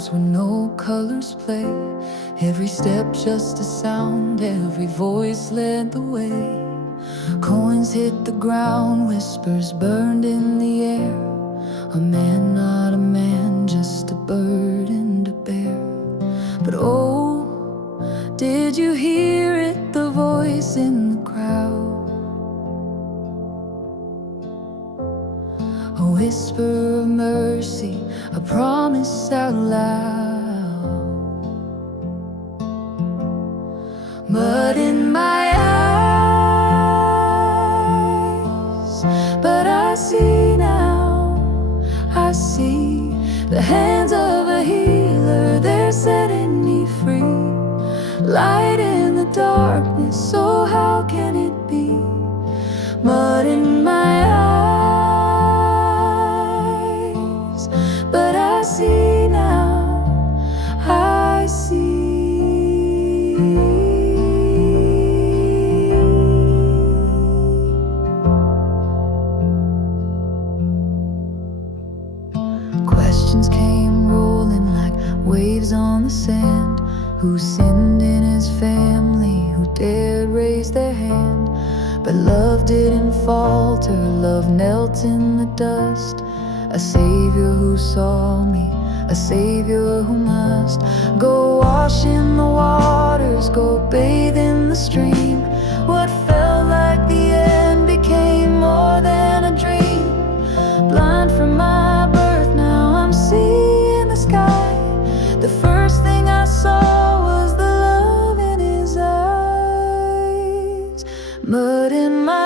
meadows where no colors play. Every step just a sound, every voice led the way. Coins hit the ground, whispers burned in the air. A man, not a man, just a burden to bear. But oh, did you hear it, the voice in the crowd? A whisper of mercy, a promise out loud. Mud in my eyes, but I see now, I see the hands of a healer, they're setting me free. Light in the darkness, so how can it be? Mud in my eyes, but I see now, I see. Questions came rolling like waves on the sand. Who sinned in his family? Who dared raise their hand? But love didn't falter, love knelt in the dust. A savior who saw me, a savior who must go wash in the waters, go bathe in the stream. What felt like the end became more than a dream. Blind from my birth, now I'm seeing the sky. The first thing I saw was the love in his eyes. Mud in my